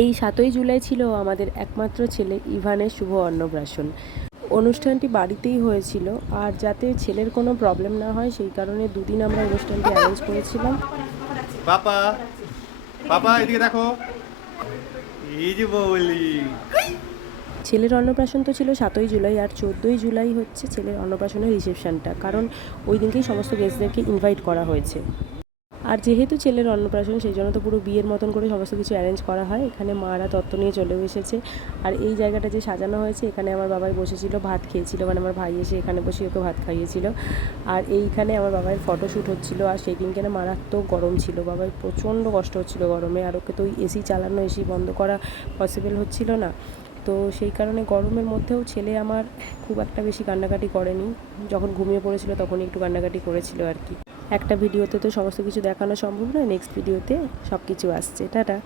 এই ৭ই জুলাই ছিল আমাদের একমাত্র ছেলে ইভানের শুভ অন্নপ্রাশন। অনুষ্ঠানটি বাড়িতেই হয়েছিল, আর যাতে ছেলের কোনো প্রবলেম না হয় সেই কারণে দুদিন আমরা অনুষ্ঠানটি অ্যারেঞ্জ করেছিলাম। পাপা পাপা এদিকে দেখো, এই যে বলি। ছেলের অন্নপ্রাশন তো ছিল ৭ই জুলাই, আর ১৪ই জুলাই হচ্ছে ছেলের অন্নপ্রাশনের রিসেপশনটা, কারণ ওই দিনকেই সমস্ত গেস্টদেরকে ইনভাইট করা হয়েছে। আর যেহেতু ছেলের অন্নপ্রাশন সেই জন্য তো পুরো বিয়ের মতন করে সমস্ত কিছু অ্যারেঞ্জ করা হয়। এখানে মারা তত্ত্ব নিয়ে চলেও এসেছে, আর এই জায়গাটা যে সাজানো হয়েছে এখানে আমার বাবাই বসেছিল, ভাত খেয়েছিল, মানে আমার ভাই এসে এখানে বসে ওকে ভাত খাইয়েছিল। আর এইখানে আমার বাবার ফটোশ্যুট হচ্ছিলো। আর সেই দিনকে না মারাত্মক গরম ছিল, বাবার প্রচণ্ড কষ্ট হচ্ছিলো গরমে, আর ওকে তো ওই এসি চালানো, এসি বন্ধ করা পসিবল হচ্ছিল না। তো সেই কারণে গরমের মধ্যেও ছেলে আমার খুব একটা বেশি কান্নাকাটি করেনি, যখন ঘুমিয়ে পড়েছিল তখনই একটু কান্নাকাটি করেছিল আর কি। একটা ভিডিওতে তো সমস্ত কিছু দেখানো সম্ভব নয়, নেক্সট ভিডিওতে সব কিছু আসছে। টাটা।